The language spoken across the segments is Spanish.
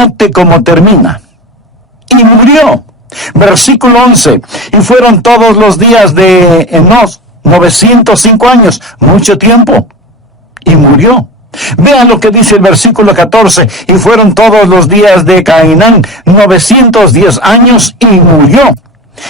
note cómo termina. Y murió. Versículo 11. Y fueron todos los días de Enoc 905 años, mucho tiempo. Y murió. Vean lo que dice el versículo 14. Y fueron todos los días de Cainán 910 años y murió.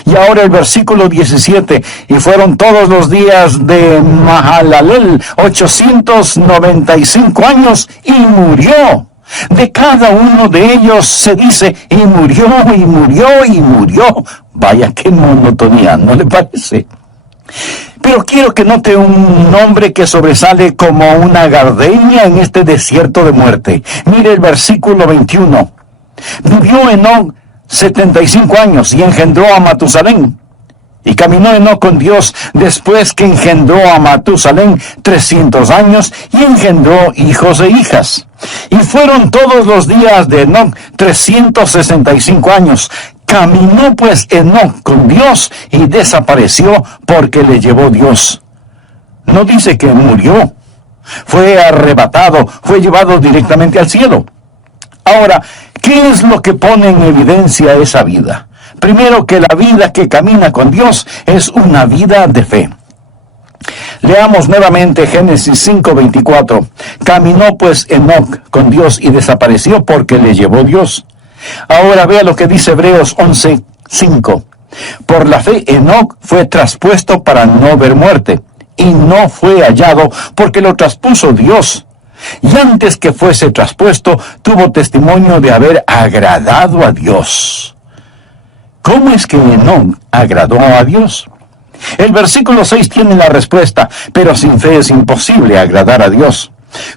Y ahora el versículo 17. Y fueron todos los días de Mahalalel 895 años y murió. De cada uno de ellos se dice, y murió, y murió, y murió. Vaya, qué monotonía, ¿no le parece? Pero quiero que note un nombre que sobresale como una gardenia en este desierto de muerte. Mire el versículo 21. Vivió Enoc 75 años y engendró a Matusalén. Y caminó Enoc con Dios después que engendró a Matusalén 300 años y engendró hijos e hijas. Y fueron todos los días de Enoc 365 años. Caminó pues Enoc con Dios y desapareció porque le llevó Dios. No dice que murió. Fue arrebatado, fue llevado directamente al cielo. Ahora, ¿qué es lo que pone en evidencia esa vida? Primero, que la vida que camina con Dios es una vida de fe. Leamos nuevamente Génesis 5:24. Caminó pues Enoc con Dios y desapareció porque le llevó Dios. Ahora vea lo que dice Hebreos 11:5. Por la fe Enoc fue traspuesto para no ver muerte, y no fue hallado porque lo traspuso Dios. Y antes que fuese traspuesto, tuvo testimonio de haber agradado a Dios. ¿Cómo es que Enoc agradó a Dios? El versículo 6 tiene la respuesta, pero sin fe es imposible agradar a Dios.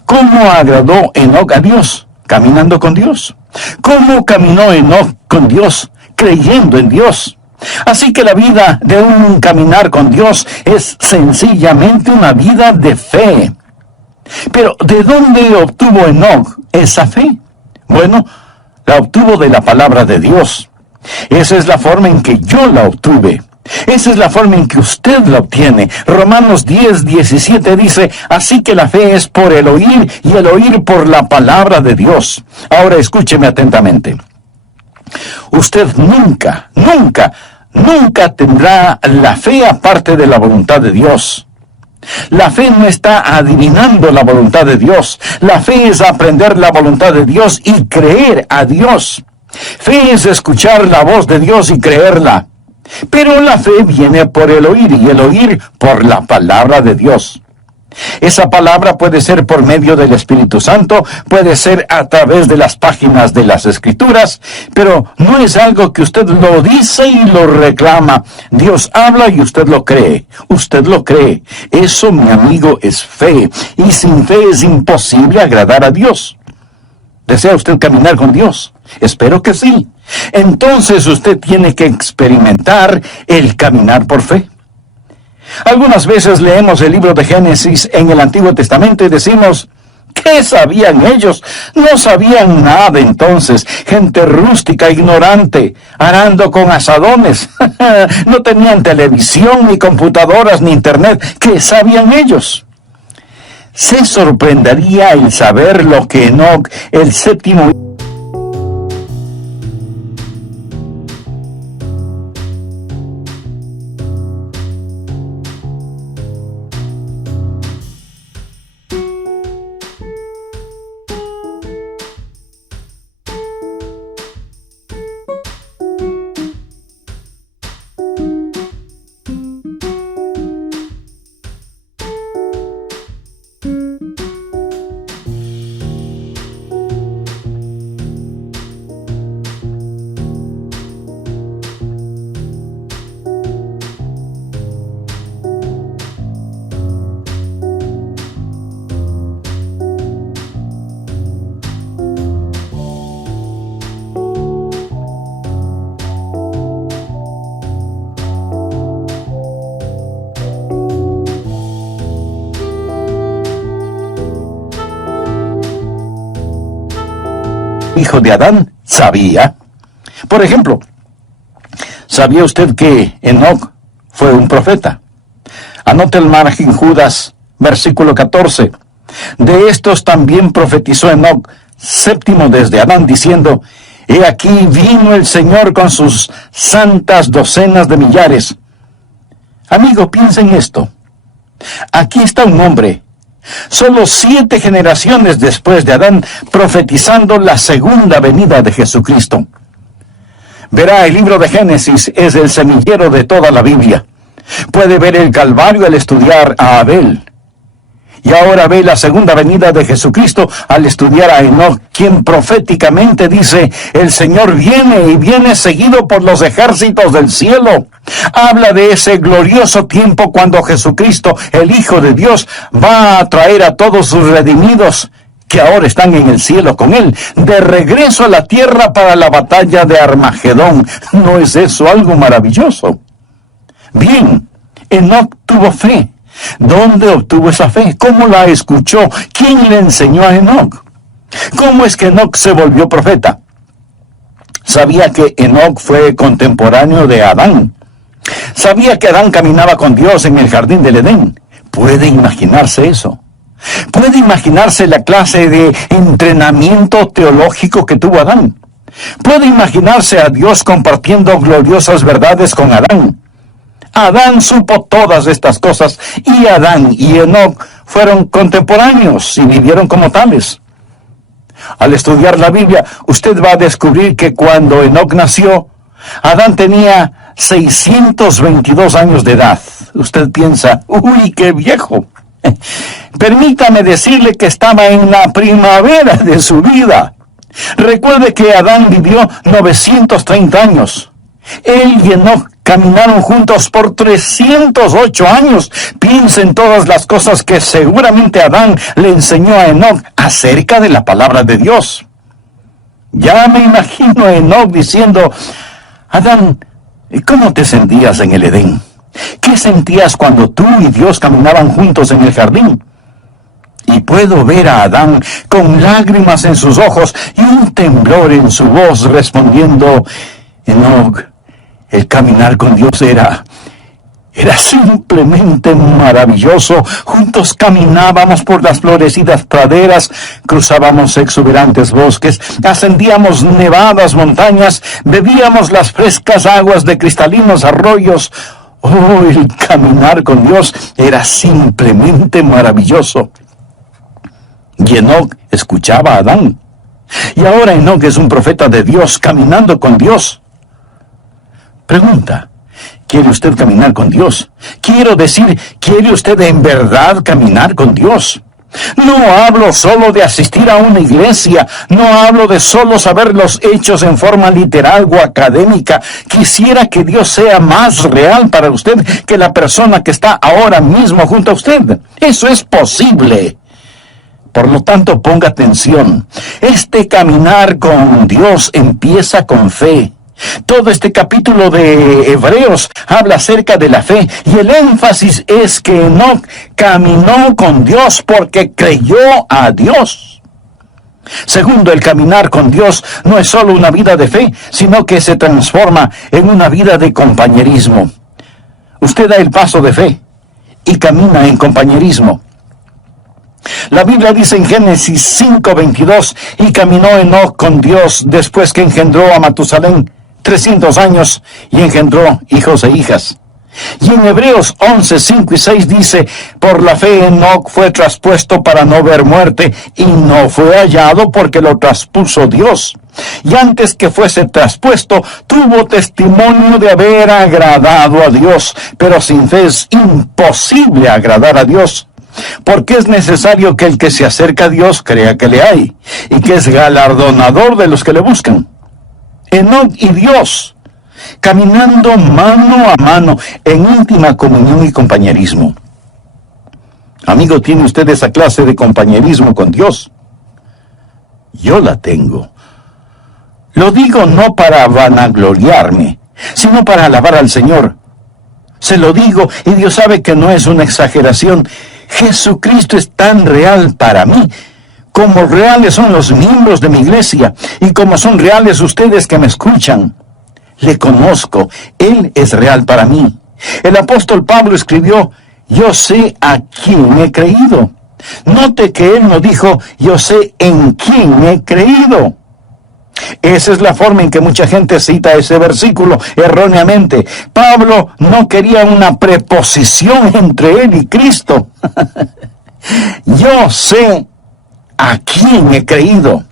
¿Cómo agradó Enoc a Dios? Caminando con Dios. ¿Cómo caminó Enoc con Dios? Creyendo en Dios. Así que la vida de un caminar con Dios es sencillamente una vida de fe. Pero ¿de dónde obtuvo Enoc esa fe? Bueno, la obtuvo de la palabra de Dios. Esa es la forma en que yo la obtuve. Esa es la forma en que usted la obtiene. Romanos 10:17 dice, así que la fe es por el oír y el oír por la palabra de Dios. Ahora escúcheme atentamente. Usted nunca tendrá la fe aparte de la voluntad de Dios. La fe no está adivinando la voluntad de Dios. La fe es aprender la voluntad de Dios y creer a Dios. Fe es escuchar la voz de Dios y creerla. Pero la fe viene por el oír y el oír por la palabra de Dios. Esa palabra puede ser por medio del Espíritu Santo, puede ser a través de las páginas de las Escrituras, pero no es algo que usted lo dice y lo reclama. Dios habla y usted lo cree. Usted lo cree. Eso, mi amigo, es fe. Y sin fe es imposible agradar a Dios. ¿Desea usted caminar con Dios? Espero que sí. Entonces usted tiene que experimentar el caminar por fe. Algunas veces leemos el libro de Génesis en el Antiguo Testamento y decimos, ¿qué sabían ellos? No sabían nada entonces. Gente rústica, ignorante, arando con asadones. No tenían televisión, ni computadoras, ni internet. ¿Qué sabían ellos? Se sorprendería el saber lo que Enoc, el séptimo hijo de Adán sabía. Por ejemplo, ¿sabía usted que Enoc fue un profeta? Anote el margen Judas, versículo 14. De estos también profetizó Enoc séptimo desde Adán, diciendo: He aquí vino el Señor con sus santas docenas de millares. Amigo, piensa en esto. Aquí está un hombre, solo 7 generaciones después de Adán, profetizando la segunda venida de Jesucristo. Verá, el libro de Génesis es el semillero de toda la Biblia. Puede ver el Calvario al estudiar a Abel. Y ahora ve la segunda venida de Jesucristo al estudiar a Enoc, quien proféticamente dice: el Señor viene y viene seguido por los ejércitos del cielo. Habla de ese glorioso tiempo cuando Jesucristo, el Hijo de Dios, va a traer a todos sus redimidos, que ahora están en el cielo con Él, de regreso a la tierra para la batalla de Armagedón. ¿No es eso algo maravilloso? Bien, Enoc tuvo fe. ¿Dónde obtuvo esa fe? ¿Cómo la escuchó? ¿Quién le enseñó a Enoc? ¿Cómo es que Enoc se volvió profeta? Sabía que Enoc fue contemporáneo de Adán. Sabía que Adán caminaba con Dios en el jardín del Edén. ¿Puede imaginarse eso? ¿Puede imaginarse la clase de entrenamiento teológico que tuvo Adán? ¿Puede imaginarse a Dios compartiendo gloriosas verdades con Adán? Adán supo todas estas cosas, y Adán y Enoc fueron contemporáneos y vivieron como tales. Al estudiar la Biblia, usted va a descubrir que cuando Enoc nació, Adán tenía 622 años de edad. Usted piensa: ¡uy, qué viejo! Permítame decirle que estaba en la primavera de su vida. Recuerde que Adán vivió 930 años. Él y Enoc caminaron juntos por 308 años. Piensa en todas las cosas que seguramente Adán le enseñó a Enoc acerca de la palabra de Dios. Ya me imagino a Enoc diciendo: Adán, ¿cómo te sentías en el Edén? ¿Qué sentías cuando tú y Dios caminaban juntos en el jardín? Y puedo ver a Adán con lágrimas en sus ojos y un temblor en su voz respondiendo: Enoc, el caminar con Dios era simplemente maravilloso. Juntos caminábamos por las florecidas praderas, cruzábamos exuberantes bosques, ascendíamos nevadas montañas, bebíamos las frescas aguas de cristalinos arroyos. Oh, el caminar con Dios era simplemente maravilloso. Y Enoc escuchaba a Adán. Y ahora Enoc es un profeta de Dios, caminando con Dios. Pregunta: ¿quiere usted caminar con Dios? Quiero decir, ¿quiere usted en verdad caminar con Dios? No hablo solo de asistir a una iglesia, no hablo de solo saber los hechos en forma literal o académica. Quisiera que Dios sea más real para usted que la persona que está ahora mismo junto a usted. Eso es posible. Por lo tanto, ponga atención. Este caminar con Dios empieza con fe. Todo este capítulo de Hebreos habla acerca de la fe, y el énfasis es que Enoc caminó con Dios porque creyó a Dios. Segundo, el caminar con Dios no es solo una vida de fe, sino que se transforma en una vida de compañerismo. Usted da el paso de fe y camina en compañerismo. La Biblia dice en Génesis 5:22, y caminó Enoc con Dios después que engendró a Matusalén 300 años y engendró hijos e hijas. Y en Hebreos 11:5 y 6 dice: por la fe Enoc fue traspuesto para no ver muerte, y no fue hallado porque lo traspuso Dios. Y antes que fuese traspuesto, tuvo testimonio de haber agradado a Dios. Pero sin fe es imposible agradar a Dios, porque es necesario que el que se acerca a Dios crea que le hay, y que es galardonador de los que le buscan. Enoc y Dios, caminando mano a mano en íntima comunión y compañerismo. Amigo, ¿tiene usted esa clase de compañerismo con Dios? Yo la tengo. Lo digo no para vanagloriarme, sino para alabar al Señor. Se lo digo, y Dios sabe que no es una exageración. Jesucristo es tan real para mí como reales son los miembros de mi iglesia, y como son reales ustedes que me escuchan. Le conozco, Él es real para mí. El apóstol Pablo escribió: yo sé a quién he creído. Note que él no dijo, yo sé en quién he creído. Esa es la forma en que mucha gente cita ese versículo erróneamente. Pablo no quería una preposición entre él y Cristo. Yo sé a quién he creído.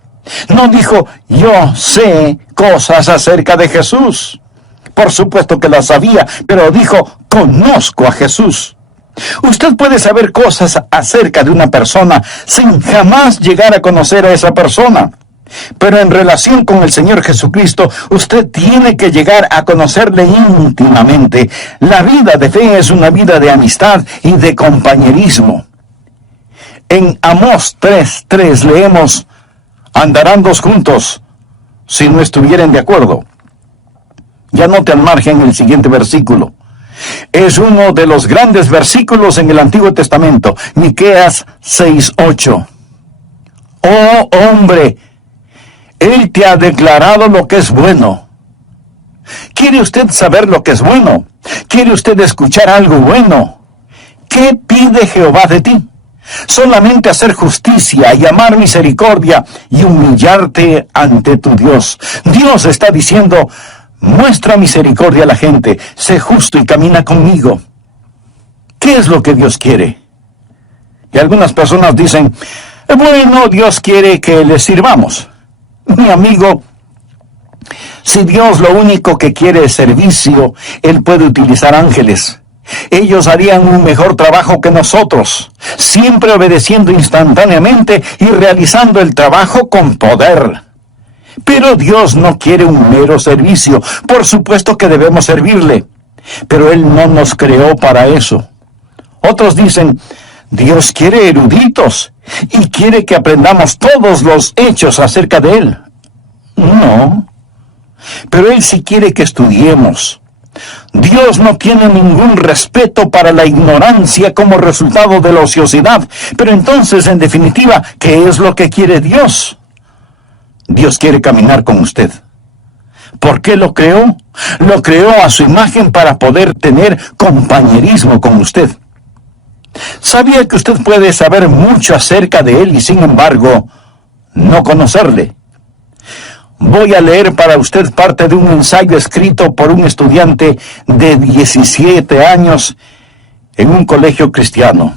No dijo, yo sé cosas acerca de Jesús. Por supuesto que las sabía, pero dijo, conozco a Jesús. Usted puede saber cosas acerca de una persona sin jamás llegar a conocer a esa persona. Pero en relación con el Señor Jesucristo, usted tiene que llegar a conocerle íntimamente. La vida de fe es una vida de amistad y de compañerismo. En Amós 3:3 leemos, andarán dos juntos si no estuvieren de acuerdo. Ya note al margen el siguiente versículo. Es uno de los grandes versículos en el Antiguo Testamento, Miqueas 6:8. Oh hombre, Él te ha declarado lo que es bueno. ¿Quiere usted saber lo que es bueno? ¿Quiere usted escuchar algo bueno? ¿Qué pide Jehová de ti? Solamente hacer justicia y amar misericordia y humillarte ante tu Dios. Dios está diciendo, muestra misericordia a la gente, sé justo y camina conmigo. ¿Qué es lo que Dios quiere? Y algunas personas dicen, bueno, Dios quiere que le sirvamos. Mi amigo, si Dios lo único que quiere es servicio, Él puede utilizar ángeles. Ellos harían un mejor trabajo que nosotros, siempre obedeciendo instantáneamente y realizando el trabajo con poder. Pero Dios no quiere un mero servicio. Por supuesto que debemos servirle, pero Él no nos creó para eso. Otros dicen, Dios quiere eruditos y quiere que aprendamos todos los hechos acerca de Él. No, pero Él sí quiere que estudiemos. Dios no tiene ningún respeto para la ignorancia como resultado de la ociosidad. Pero entonces, en definitiva, ¿qué es lo que quiere Dios? Dios quiere caminar con usted. ¿Por qué lo creó? Lo creó a su imagen para poder tener compañerismo con usted. ¿Sabía que usted puede saber mucho acerca de Él y sin embargo no conocerle? Voy a leer para usted parte de un ensayo escrito por un estudiante de 17 años en un colegio cristiano.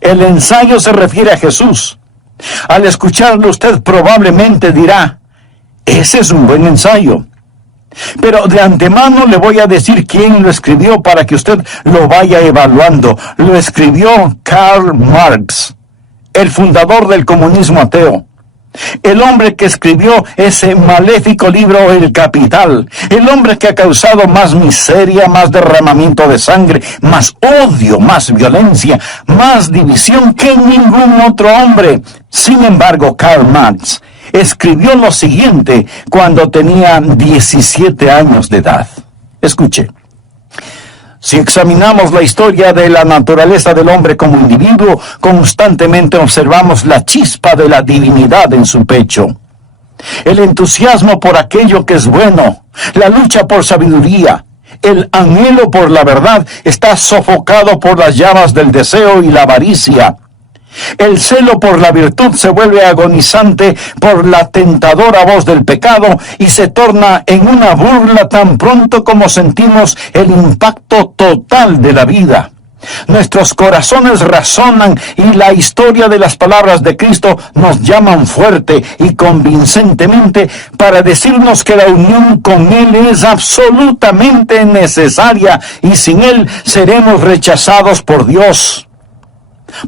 El ensayo se refiere a Jesús. Al escucharlo usted probablemente dirá, ese es un buen ensayo. Pero de antemano le voy a decir quién lo escribió para que usted lo vaya evaluando. Lo escribió Karl Marx, el fundador del comunismo ateo. El hombre que escribió ese maléfico libro El Capital, el hombre que ha causado más miseria, más derramamiento de sangre, más odio, más violencia, más división que ningún otro hombre. Sin embargo, Karl Marx escribió lo siguiente cuando tenía 17 años de edad. Escuche. Si examinamos la historia de la naturaleza del hombre como individuo, constantemente observamos la chispa de la divinidad en su pecho. El entusiasmo por aquello que es bueno, la lucha por sabiduría, el anhelo por la verdad está sofocado por las llamas del deseo y la avaricia. El celo por la virtud se vuelve agonizante por la tentadora voz del pecado y se torna en una burla tan pronto como sentimos el impacto total de la vida. Nuestros corazones razonan y la historia de las palabras de Cristo nos llaman fuerte y convincentemente para decirnos que la unión con Él es absolutamente necesaria y sin Él seremos rechazados por Dios.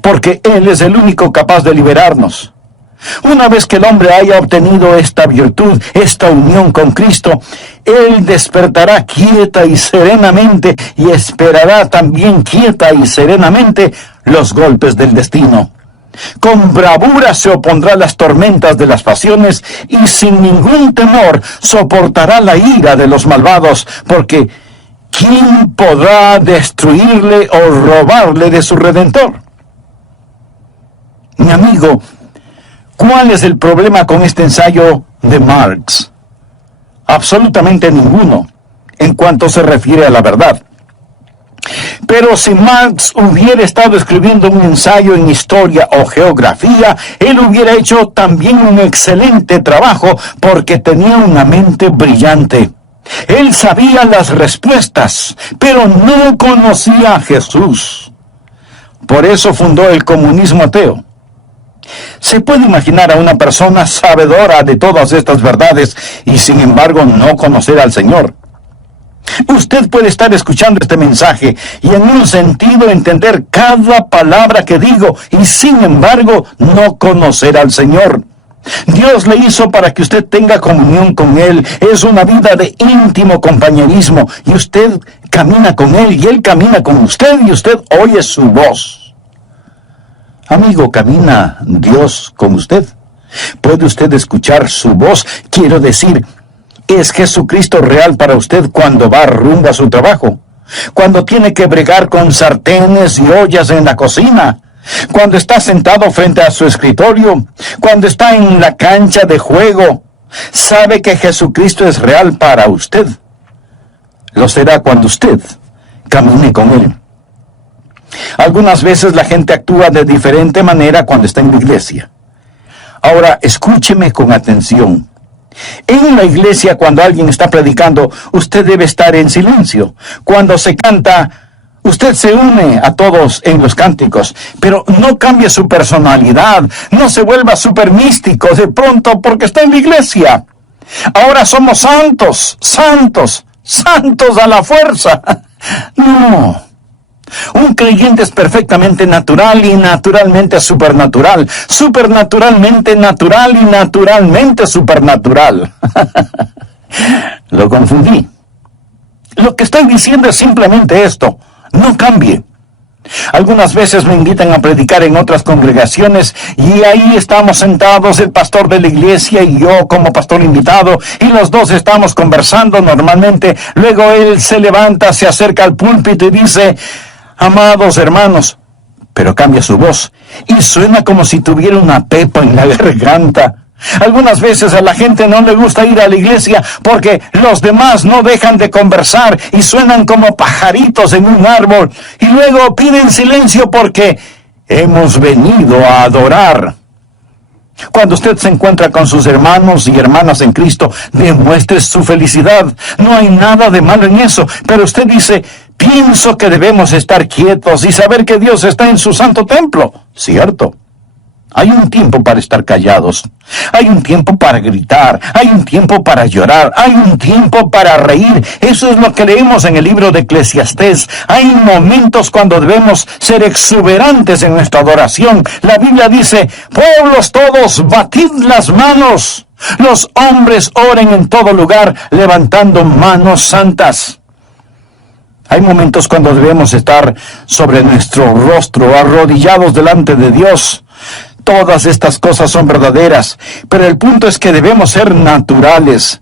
Porque Él es el único capaz de liberarnos. Una vez que el hombre haya obtenido esta virtud, esta unión con Cristo, Él despertará quieta y serenamente y esperará también quieta y serenamente los golpes del destino. Con bravura se opondrá a las tormentas de las pasiones y sin ningún temor soportará la ira de los malvados, porque ¿quién podrá destruirle o robarle de su Redentor? Mi amigo, ¿cuál es el problema con este ensayo de Marx? Absolutamente ninguno, en cuanto se refiere a la verdad. Pero si Marx hubiera estado escribiendo un ensayo en historia o geografía, él hubiera hecho también un excelente trabajo porque tenía una mente brillante. Él sabía las respuestas, pero no conocía a Jesús. Por eso fundó el comunismo ateo. Se puede imaginar a una persona sabedora de todas estas verdades y sin embargo no conocer al Señor. Usted puede estar escuchando este mensaje y en un sentido entender cada palabra que digo y sin embargo no conocer al Señor. Dios le hizo para que usted tenga comunión con Él. Es una vida de íntimo compañerismo y usted camina con Él y Él camina con usted y usted oye su voz. Amigo, ¿camina Dios con usted? ¿Puede usted escuchar su voz? Quiero decir, ¿es Jesucristo real para usted cuando va rumbo a su trabajo? Cuando tiene que bregar con sartenes y ollas en la cocina, cuando está sentado frente a su escritorio, cuando está en la cancha de juego, ¿sabe que Jesucristo es real para usted? Lo será cuando usted camine con Él. Algunas veces la gente actúa de diferente manera cuando está en la iglesia. Ahora, escúcheme con atención. En la iglesia, cuando alguien está predicando, usted debe estar en silencio. Cuando se canta, usted se une a todos en los cánticos, pero no cambie su personalidad, no se vuelva súper místico de pronto porque está en la iglesia. Ahora somos santos, santos, santos a la fuerza. No. Un creyente es perfectamente natural y naturalmente supernatural, supernaturalmente natural y naturalmente supernatural. Lo confundí. Lo que estoy diciendo es simplemente esto: no cambie. Algunas veces me invitan a predicar en otras congregaciones y ahí estamos sentados, el pastor de la iglesia y yo como pastor invitado, y los dos estamos conversando normalmente. Luego él se levanta, se acerca al púlpito y dice: amados hermanos, pero cambia su voz y suena como si tuviera una pepa en la garganta. Algunas veces a la gente no le gusta ir a la iglesia porque los demás no dejan de conversar y suenan como pajaritos en un árbol. Y luego piden silencio porque hemos venido a adorar. Cuando usted se encuentra con sus hermanos y hermanas en Cristo, demuestre su felicidad. No hay nada de malo en eso. Pero usted dice: pienso que debemos estar quietos y saber que Dios está en su santo templo. ¿Cierto? Hay un tiempo para estar callados. Hay un tiempo para gritar. Hay un tiempo para llorar. Hay un tiempo para reír. Eso es lo que leemos en el libro de Eclesiastés. Hay momentos cuando debemos ser exuberantes en nuestra adoración. La Biblia dice: pueblos todos, batid las manos. Los hombres oren en todo lugar, levantando manos santas. Hay momentos cuando debemos estar sobre nuestro rostro, arrodillados delante de Dios. Todas estas cosas son verdaderas, pero el punto es que debemos ser naturales.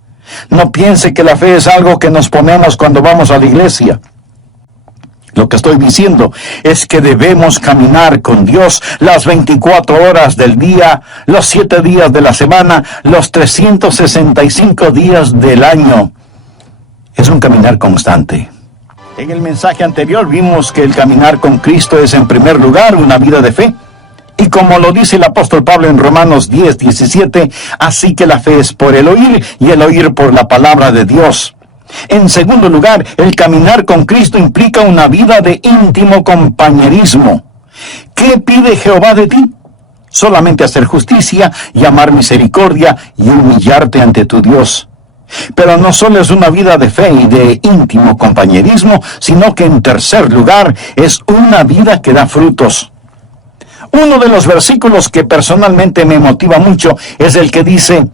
No piense que la fe es algo que nos ponemos cuando vamos a la iglesia. Lo que estoy diciendo es que debemos caminar con Dios las 24 horas del día, los 7 días de la semana, los 365 días del año. Es un caminar constante. En el mensaje anterior vimos que el caminar con Cristo es en primer lugar una vida de fe. Y como lo dice el apóstol Pablo en Romanos 10:17, así que la fe es por el oír y el oír por la palabra de Dios. En segundo lugar, el caminar con Cristo implica una vida de íntimo compañerismo. ¿Qué pide Jehová de ti? Solamente hacer justicia y amar misericordia y humillarte ante tu Dios. Pero no solo es una vida de fe y de íntimo compañerismo, sino que en tercer lugar es una vida que da frutos. Uno de los versículos que personalmente me motiva mucho es el que dice: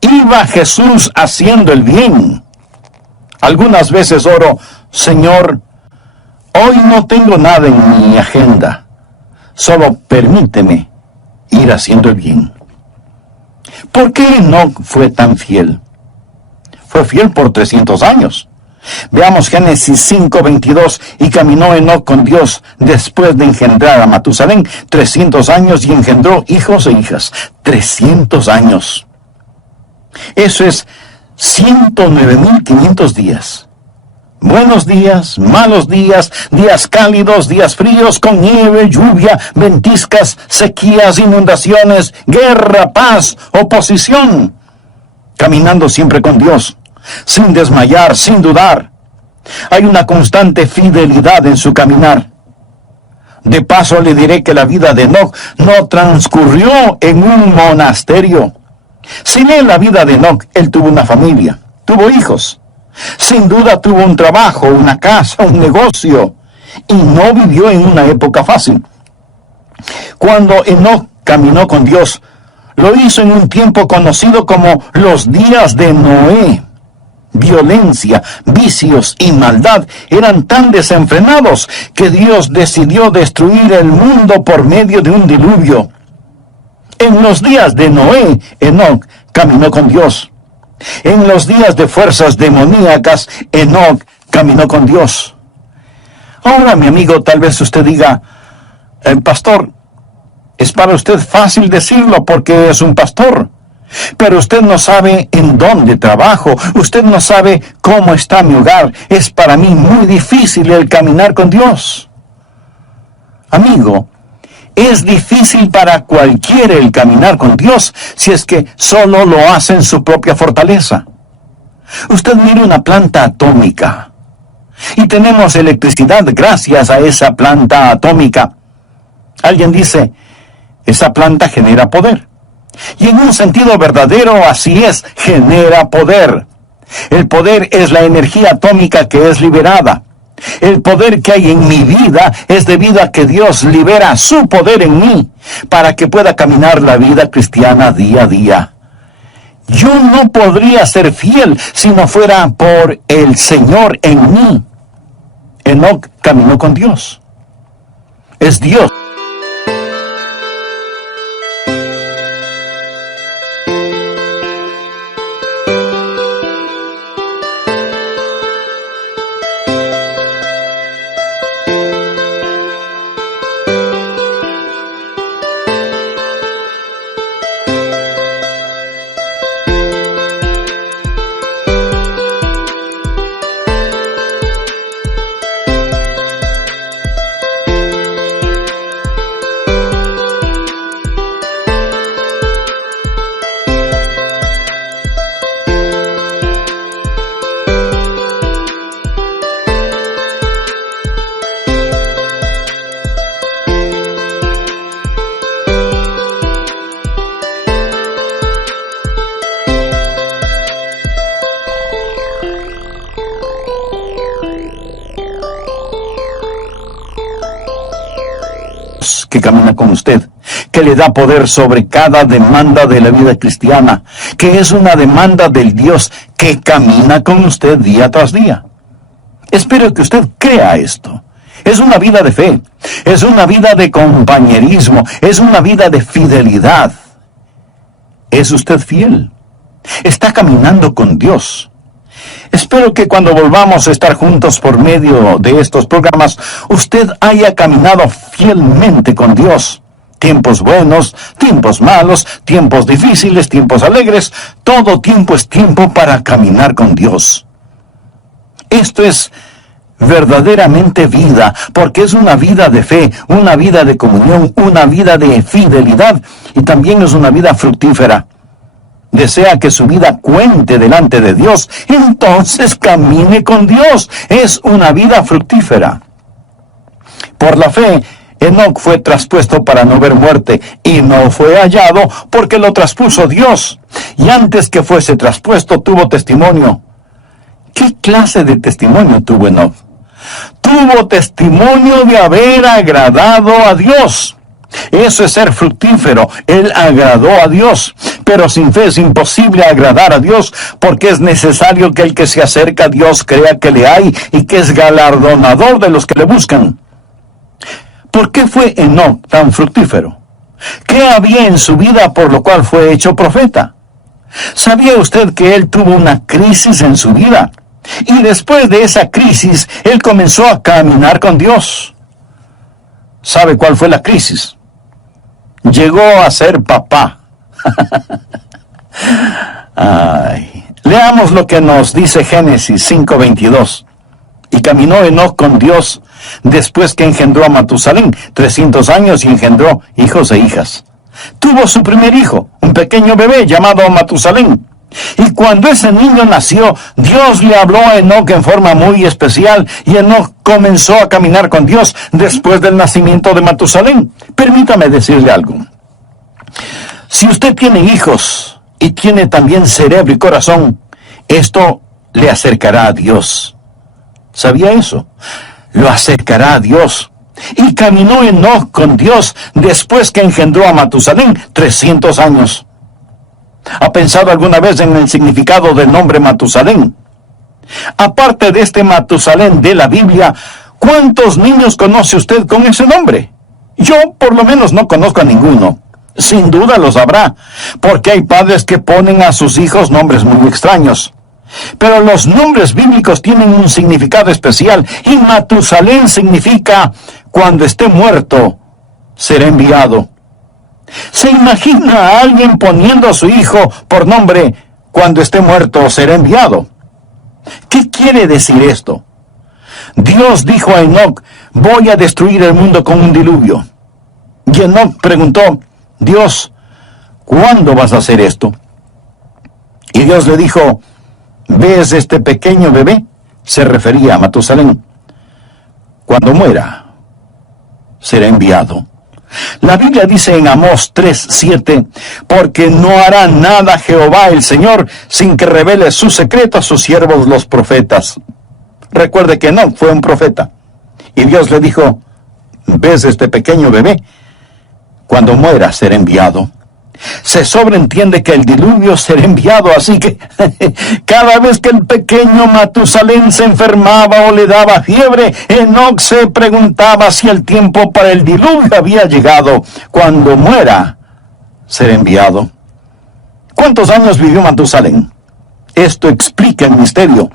iba Jesús haciendo el bien. Algunas veces oro: Señor, hoy no tengo nada en mi agenda, solo permíteme ir haciendo el bien. ¿Por qué Enoc fue tan fiel? Fue fiel por 300 años. Veamos Génesis 5:22, y caminó Enoc con Dios después de engendrar a Matusalén 300 años y engendró hijos e hijas. 300 años. Eso es 109.500 días. Buenos días, malos días, días cálidos, días fríos, con nieve, lluvia, ventiscas, sequías, inundaciones, guerra, paz, oposición. Caminando siempre con Dios, sin desmayar, sin dudar. Hay una constante fidelidad en su caminar. De paso le diré que la vida de Enoc no transcurrió en un monasterio. Si lee la vida de Enoc, él tuvo una familia, tuvo hijos. Sin duda tuvo un trabajo, una casa, un negocio, y no vivió en una época fácil. Cuando Enoc caminó con Dios, lo hizo en un tiempo conocido como los días de Noé. Violencia, vicios y maldad eran tan desenfrenados que Dios decidió destruir el mundo por medio de un diluvio. En los días de Noé, Enoc caminó con Dios. En los días de fuerzas demoníacas, Enoc caminó con Dios. Ahora, mi amigo, tal vez usted diga, pastor, es para usted fácil decirlo porque es un pastor, pero usted no sabe en dónde trabajo, usted no sabe cómo está mi hogar. Es para mí muy difícil el caminar con Dios. Amigo, es difícil para cualquiera el caminar con Dios si es que solo lo hace en su propia fortaleza. Usted mire una planta atómica y tenemos electricidad gracias a esa planta atómica. Alguien dice, esa planta genera poder. Y en un sentido verdadero así es, genera poder. El poder es la energía atómica que es liberada. El poder que hay en mi vida es debido a que Dios libera su poder en mí para que pueda caminar la vida cristiana día a día. Yo no podría ser fiel si no fuera por el Señor en mí. Enoc caminó con Dios. Es Dios. Que camina con usted, que le da poder sobre cada demanda de la vida cristiana, que es una demanda del Dios que camina con usted día tras día. Espero que usted crea esto. Es una vida de fe, es una vida de compañerismo, es una vida de fidelidad. ¿Es usted fiel? ¿Está caminando con Dios? Espero que cuando volvamos a estar juntos por medio de estos programas, usted haya caminado fielmente con Dios. Tiempos buenos, tiempos malos, tiempos difíciles, tiempos alegres, todo tiempo es tiempo para caminar con Dios. Esto es verdaderamente vida, porque es una vida de fe, una vida de comunión, una vida de fidelidad y también es una vida fructífera. Desea que su vida cuente delante de Dios, entonces camine con Dios. Es una vida fructífera. Por la fe, Enoc fue traspuesto para no ver muerte, y no fue hallado porque lo traspuso Dios. Y antes que fuese traspuesto, tuvo testimonio. ¿Qué clase de testimonio tuvo Enoc? Tuvo testimonio de haber agradado a Dios. Eso es ser fructífero. Él agradó a Dios. Pero sin fe es imposible agradar a Dios, porque es necesario que el que se acerca a Dios crea que le hay y que es galardonador de los que le buscan. ¿Por qué fue Enoc tan fructífero? ¿Qué había en su vida por lo cual fue hecho profeta? ¿Sabía usted que él tuvo una crisis en su vida? Y después de esa crisis, él comenzó a caminar con Dios. ¿Sabe cuál fue la crisis? Llegó a ser papá. Ay. Leamos lo que nos dice Génesis 5:22. Y caminó Enoc con Dios después que engendró a Matusalén 300 años y engendró hijos e hijas. Tuvo su primer hijo, un pequeño bebé llamado Matusalén. Y cuando ese niño nació, Dios le habló a Enoc en forma muy especial, y Enoc comenzó a caminar con Dios después del nacimiento de Matusalén. Permítame decirle algo. Si usted tiene hijos y tiene también cerebro y corazón, esto le acercará a Dios. ¿Sabía eso? Lo acercará a Dios. Y caminó Enoc con Dios después que engendró a Matusalén 300 años. ¿Ha pensado alguna vez en el significado del nombre Matusalén? Aparte de este Matusalén de la Biblia, ¿cuántos niños conoce usted con ese nombre? Yo por lo menos no conozco a ninguno. Sin duda los habrá, porque hay padres que ponen a sus hijos nombres muy extraños. Pero los nombres bíblicos tienen un significado especial, y Matusalén significa cuando esté muerto, será enviado. ¿Se imagina a alguien poniendo a su hijo por nombre cuando esté muerto, será enviado? ¿Qué quiere decir esto? Dios dijo a Enoc, voy a destruir el mundo con un diluvio. Y Enoc preguntó, Dios, ¿cuándo vas a hacer esto? Y Dios le dijo, ¿ves este pequeño bebé? Se refería a Matusalén. Cuando muera, será enviado. La Biblia dice en Amós 3:7, porque no hará nada Jehová el Señor sin que revele su secreto a sus siervos los profetas. Recuerde que Enoc fue un profeta. Y Dios le dijo, ¿ves este pequeño bebé? Cuando muera será enviado. Se sobreentiende que el diluvio será enviado, así que cada vez que el pequeño Matusalén se enfermaba o le daba fiebre, Enoc se preguntaba si el tiempo para el diluvio había llegado. Cuando muera, será enviado. ¿Cuántos años vivió Matusalén? Esto explica el misterio.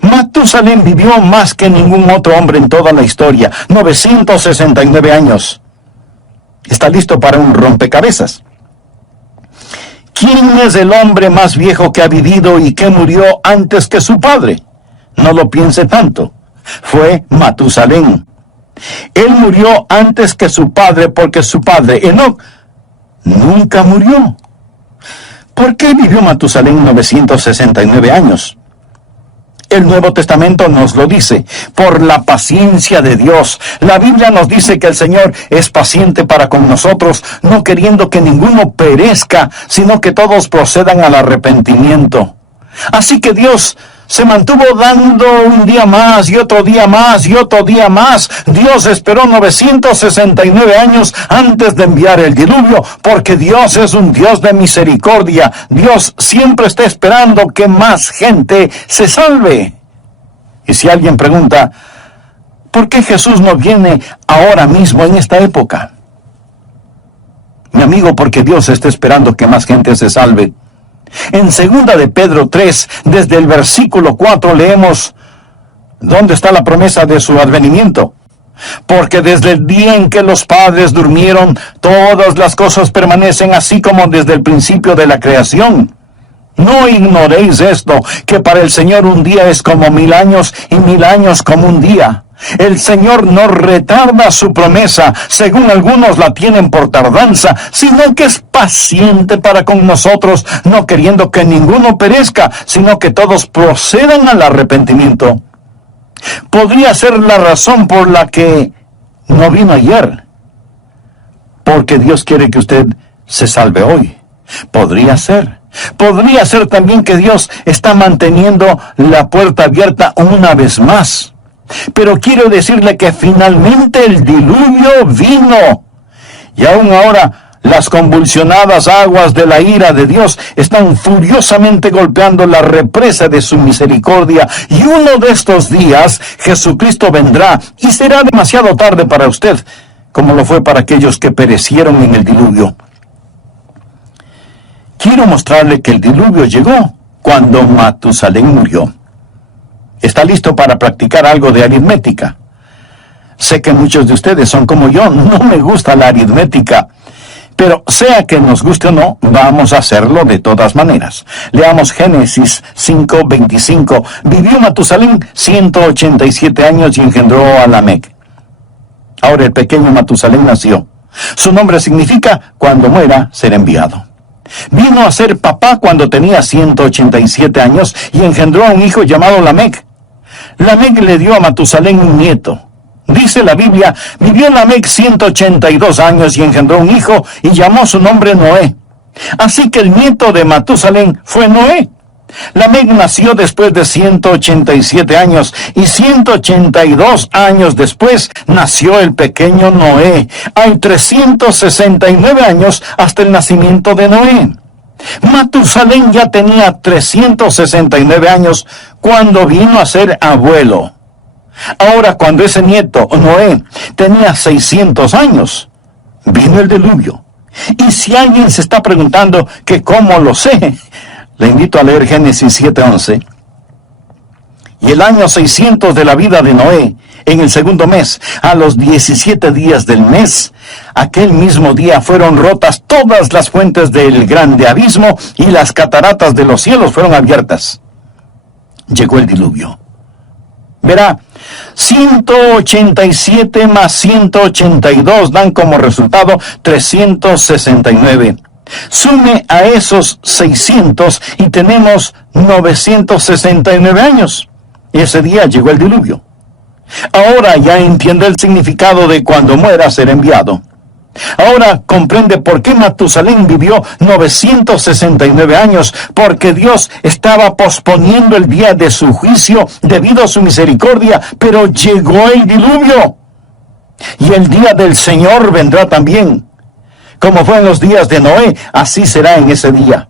Matusalén vivió más que ningún otro hombre en toda la historia, 969 años. ¿Está listo para un rompecabezas? ¿Quién es el hombre más viejo que ha vivido y que murió antes que su padre? No lo piense tanto. Fue Matusalén. Él murió antes que su padre porque su padre, Enoc, nunca murió. ¿Por qué vivió Matusalén 969 años? El Nuevo Testamento nos lo dice, por la paciencia de Dios. La Biblia nos dice que el Señor es paciente para con nosotros, no queriendo que ninguno perezca, sino que todos procedan al arrepentimiento. Así que Dios se mantuvo dando un día más y otro día más y otro día más. Dios esperó 969 años antes de enviar el diluvio, porque Dios es un Dios de misericordia. Dios siempre está esperando que más gente se salve. Y si alguien pregunta, ¿por qué Jesús no viene ahora mismo en esta época? Mi amigo, porque Dios está esperando que más gente se salve. En 2 de Pedro 3, desde el versículo 4 leemos, ¿dónde está la promesa de su advenimiento? Porque desde el día en que los padres durmieron, todas las cosas permanecen así como desde el principio de la creación. No ignoréis esto, que para el Señor un día es como 1000 años y 1000 años como un día. El Señor no retarda su promesa, según algunos la tienen por tardanza, sino que es paciente para con nosotros, no queriendo que ninguno perezca, sino que todos procedan al arrepentimiento. Podría ser la razón por la que no vino ayer, porque Dios quiere que usted se salve hoy. Podría ser. Podría ser también que Dios está manteniendo la puerta abierta una vez más. Pero quiero decirle que finalmente el diluvio vino. Y aún ahora las convulsionadas aguas de la ira de Dios están furiosamente golpeando la represa de su misericordia. Y uno de estos días Jesucristo vendrá y será demasiado tarde para usted, como lo fue para aquellos que perecieron en el diluvio. Quiero mostrarle que el diluvio llegó cuando Matusalén murió. ¿Está listo para practicar algo de aritmética? Sé que muchos de ustedes son como yo, no me gusta la aritmética, Pero sea que nos guste o no, vamos a hacerlo de todas maneras. Leamos Génesis 5:25. Vivió Matusalén 187 años y engendró a Lamec. Ahora el pequeño Matusalén nació. Su nombre significa cuando muera ser enviado. Vino a ser papá cuando tenía 187 años y engendró a un hijo llamado Lamec. Lamec le dio a Matusalén un nieto. Dice la Biblia, vivió Lamec 182 años y engendró un hijo y llamó su nombre Noé. Así que el nieto de Matusalén fue Noé. Lamec nació después de 187 años y 182 años después nació el pequeño Noé. Hay 369 años hasta el nacimiento de Noé. Matusalén ya tenía 369 años cuando vino a ser abuelo. Ahora, cuando ese nieto, Noé, tenía 600 años, vino el diluvio. Y si alguien se está preguntando que cómo lo sé, le invito a leer Génesis 7:11. Y el año 600 de la vida de Noé, en el segundo mes, a los 17 días del mes, aquel mismo día fueron rotas todas las fuentes del grande abismo y las cataratas de los cielos fueron abiertas. Llegó el diluvio. Verá, 187 más 182 dan como resultado 369. Sume a esos 600 y tenemos 969 años. Ese día llegó el diluvio. Ahora ya entiende el significado de cuando muera ser enviado. Ahora comprende por qué Matusalén vivió 969 años, porque Dios estaba posponiendo el día de su juicio debido a su misericordia, pero llegó el diluvio. Y el día del Señor vendrá también. Como fue en los días de Noé, así será en ese día.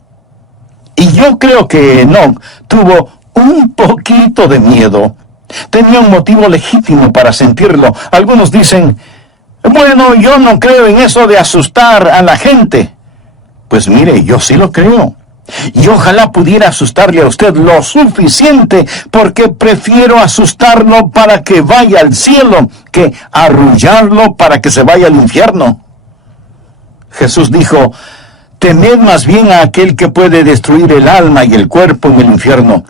Y yo creo que Enoc tuvo un poquito de miedo. Tenía un motivo legítimo para sentirlo. Algunos dicen, bueno, yo no creo en eso de asustar a la gente. Pues mire, yo sí lo creo. Y ojalá pudiera asustarle a usted lo suficiente, porque prefiero asustarlo para que vaya al cielo que arrullarlo para que se vaya al infierno. Jesús dijo, temed más bien a aquel que puede destruir el alma y el cuerpo en el infierno.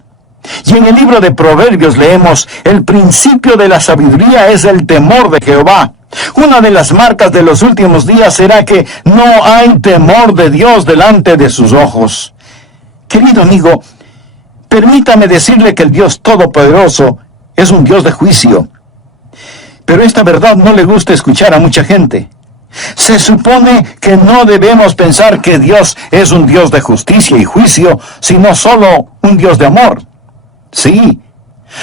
Y en el libro de Proverbios leemos, el principio de la sabiduría es el temor de Jehová. Una de las marcas de los últimos días será que no hay temor de Dios delante de sus ojos. Querido amigo, permítame decirle que el Dios Todopoderoso es un Dios de juicio. Pero esta verdad no le gusta escuchar a mucha gente. Se supone que no debemos pensar que Dios es un Dios de justicia y juicio, sino solo un Dios de amor. Sí,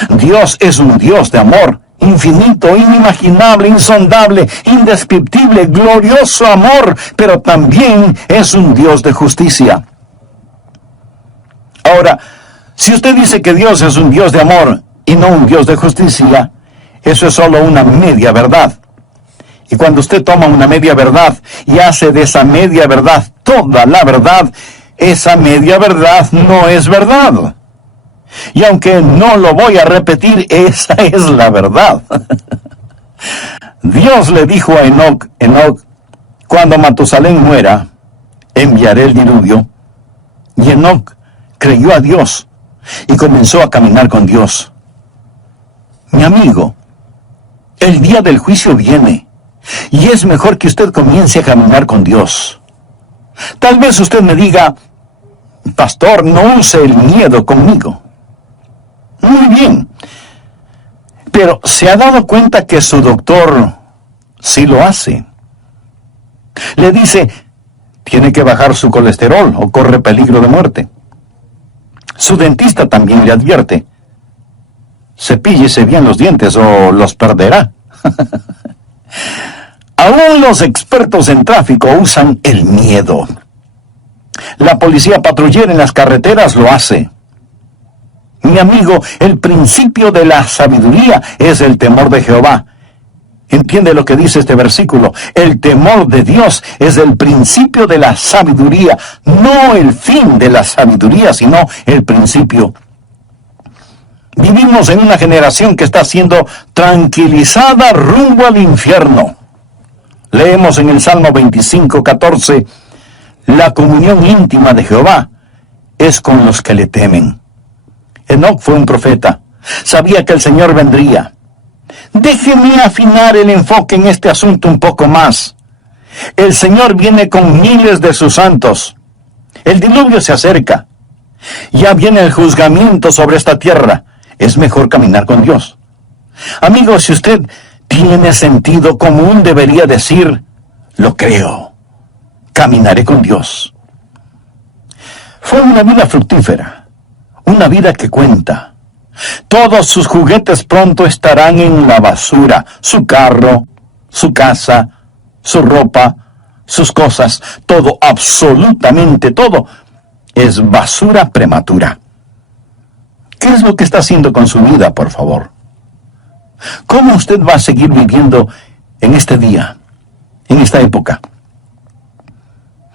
Dios es un Dios de amor, infinito, inimaginable, insondable, indescriptible, glorioso amor, pero también es un Dios de justicia. Ahora, si usted dice que Dios es un Dios de amor y no un Dios de justicia, eso es solo una media verdad. Y cuando usted toma una media verdad y hace de esa media verdad toda la verdad, esa media verdad no es verdad. Y aunque no lo voy a repetir, esa es la verdad. Dios le dijo a Enoc, cuando Matusalén muera, enviaré el diluvio. Y Enoc creyó a Dios y comenzó a caminar con Dios. Mi amigo, el día del juicio viene. Y es mejor que usted comience a caminar con Dios. Tal vez usted me diga, pastor, no use el miedo conmigo. Muy bien. Pero ¿se ha dado cuenta que su doctor sí lo hace? Le dice, tiene que bajar su colesterol o corre peligro de muerte. Su dentista también le advierte, cepíllese bien los dientes o los perderá. Aún los expertos en tráfico usan el miedo. La policía patrullera en las carreteras lo hace. Mi amigo, el principio de la sabiduría es el temor de Jehová. ¿Entiende lo que dice este versículo? El temor de Dios es el principio de la sabiduría, no el fin de la sabiduría, sino el principio. Vivimos en una generación que está siendo tranquilizada rumbo al infierno. Leemos en el Salmo 25:14, la comunión íntima de Jehová es con los que le temen. Enoc fue un profeta. Sabía que el Señor vendría. Déjeme afinar el enfoque en este asunto un poco más. El Señor viene con miles de sus santos. El diluvio se acerca. Ya viene el juzgamiento sobre esta tierra. Es mejor caminar con Dios. Amigo, si usted tiene sentido común, debería decir, lo creo. Caminaré con Dios. Fue una vida fructífera, una vida que cuenta. Todos sus juguetes pronto estarán en la basura. Su carro, su casa, su ropa, sus cosas, todo, absolutamente todo, es basura prematura. ¿Qué es lo que está haciendo con su vida, por favor? ¿Cómo usted va a seguir viviendo en este día, en esta época?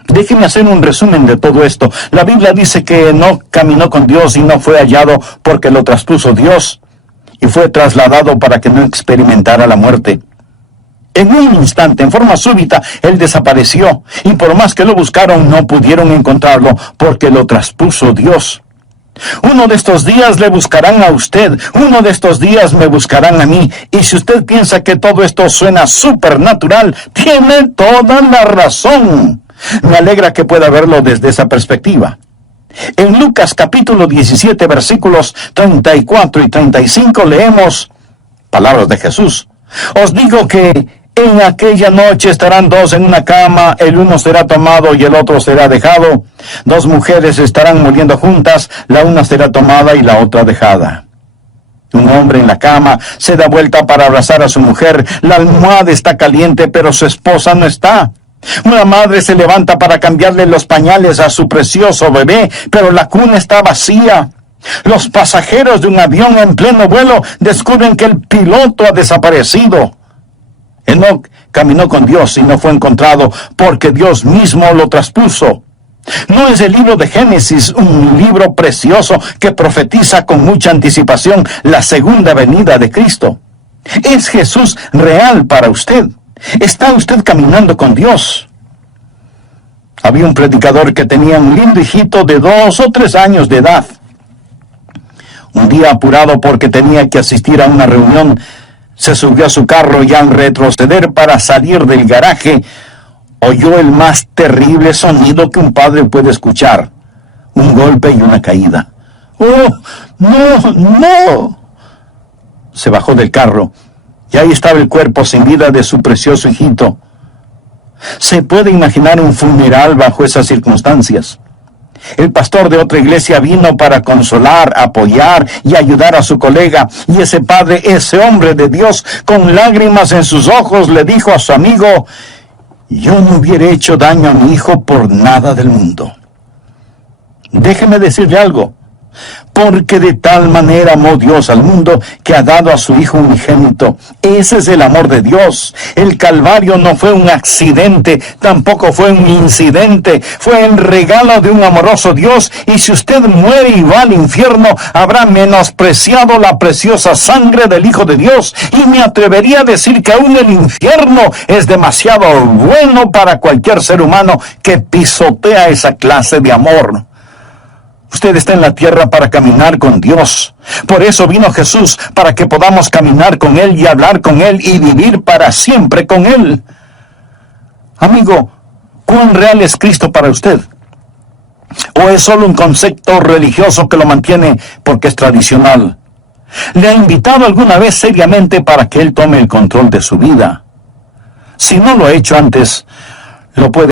Déjeme hacer un resumen de todo esto. La Biblia dice que Enoc caminó con Dios y no fue hallado porque lo traspuso Dios y fue trasladado para que no experimentara la muerte. En un instante, en forma súbita, él desapareció y por más que lo buscaron no pudieron encontrarlo porque lo traspuso Dios. Uno de estos días le buscarán a usted, uno de estos días me buscarán a mí, y si usted piensa que todo esto suena supernatural, tiene toda la razón. Me alegra que pueda verlo desde esa perspectiva. En Lucas capítulo 17, versículos 34 y 35 leemos palabras de Jesús. Os digo que en aquella noche estarán dos en una cama, el uno será tomado y el otro será dejado. Dos mujeres estarán muriendo juntas, la una será tomada y la otra dejada. Un hombre en la cama se da vuelta para abrazar a su mujer. La almohada está caliente, pero su esposa no está. Una madre se levanta para cambiarle los pañales a su precioso bebé, pero la cuna está vacía. Los pasajeros de un avión en pleno vuelo descubren que el piloto ha desaparecido. Enoc caminó con Dios y no fue encontrado porque Dios mismo lo traspuso. ¿No es el libro de Génesis un libro precioso que profetiza con mucha anticipación la segunda venida de Cristo? ¿Es Jesús real para usted? ¿Está usted caminando con Dios? Había un predicador que tenía un lindo hijito de 2 o 3 años de edad. Un día, apurado porque tenía que asistir a una reunión, se subió a su carro y al retroceder para salir del garaje, oyó el más terrible sonido que un padre puede escuchar: un golpe y una caída. ¡Oh, no, no! Se bajó del carro y ahí estaba el cuerpo sin vida de su precioso hijito. ¿Se puede imaginar un funeral bajo esas circunstancias? El pastor de otra iglesia vino para consolar, apoyar y ayudar a su colega, y ese padre, ese hombre de Dios, con lágrimas en sus ojos, le dijo a su amigo: yo no hubiera hecho daño a mi hijo por nada del mundo. Déjeme decirle algo. Porque de tal manera amó Dios al mundo que ha dado a su Hijo unigénito. Ese es el amor de Dios. El Calvario no fue un accidente, tampoco fue un incidente. Fue el regalo de un amoroso Dios. Y si usted muere y va al infierno, habrá menospreciado la preciosa sangre del Hijo de Dios. Y me atrevería a decir que aún el infierno es demasiado bueno para cualquier ser humano que pisotea esa clase de amor. Usted está en la tierra para caminar con Dios. Por eso vino Jesús, para que podamos caminar con Él y hablar con Él y vivir para siempre con Él. Amigo, ¿cuán real es Cristo para usted? ¿O es solo un concepto religioso que lo mantiene porque es tradicional? ¿Le ha invitado alguna vez seriamente para que Él tome el control de su vida? Si no lo ha hecho antes, lo puede